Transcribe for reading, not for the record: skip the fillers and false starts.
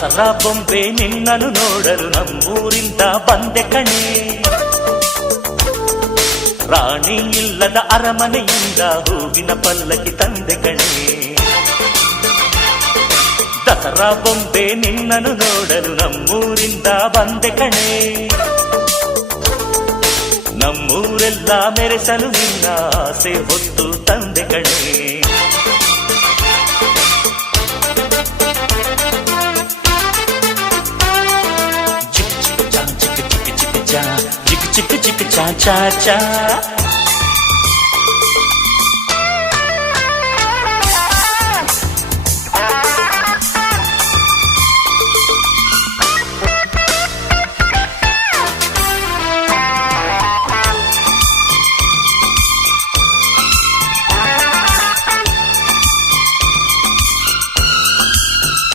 ದಸರಾ ಬೊಂಬೆ ನಿನ್ನನ್ನು ನೋಡಲು ನಮ್ಮೂರಿಂದ ಬಂದೆ ಕಣೆ. ರಾಣಿ ಇಲ್ಲದ ಅರಮನೆಯಿಂದ ಹೂವಿನ ಪಲ್ಲಕ್ಕಿ ತಂದೆ ಕಣೆ. ದಸರಾ ಬೊಂಬೆ ನಿನ್ನನ್ನು ನೋಡಲು ನಮ್ಮೂರಿಂದ ಬಂದೆ ಕಣೆ. ನಮ್ಮೂರೆಲ್ಲ ಮೆರೆಸಲು ನಿನ್ನ ಆಸೆ ಹೊತ್ತು ತಂದೆ ಕಣೆ. ಚಿಕ್ ಚಿಕ್ ಚಾ ಚಾ ಚಾ ಚಾ